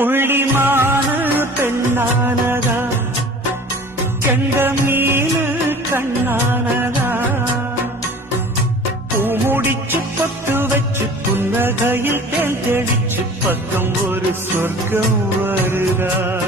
புள்ளிமான பெண்ணானதா, கெண்ட மீனு கண்ணானதா, பூமுடிச்சு பத்து வச்சு புன்னகையில் தேன் தெளிச்சு பக்கம் ஒரு சொர்க்கம் வருதா.